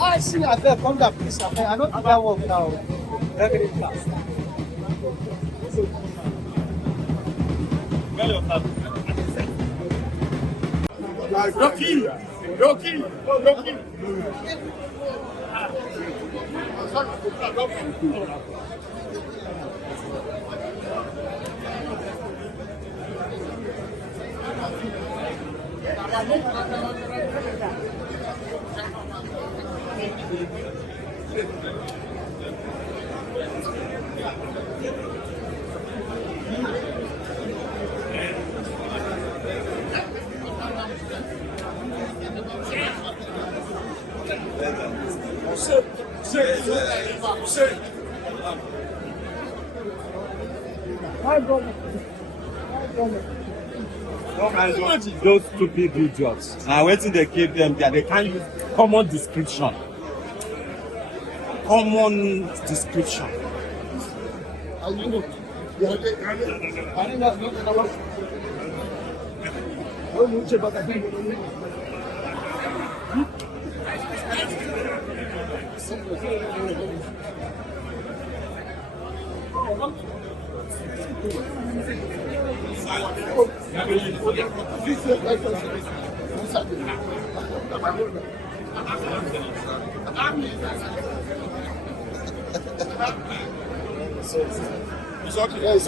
I see I said come that please. I don't do that work now. Very fast. Rocky. Those stupid idiots. And waiting they keep them there, they can't use common description. It's okay.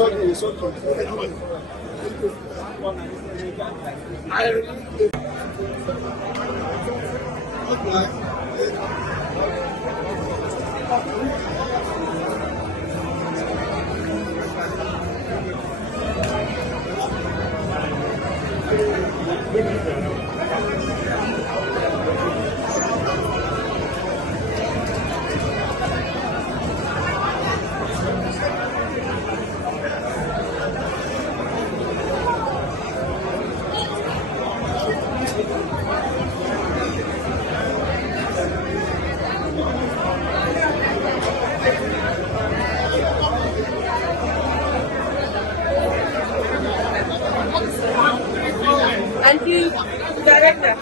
And the director,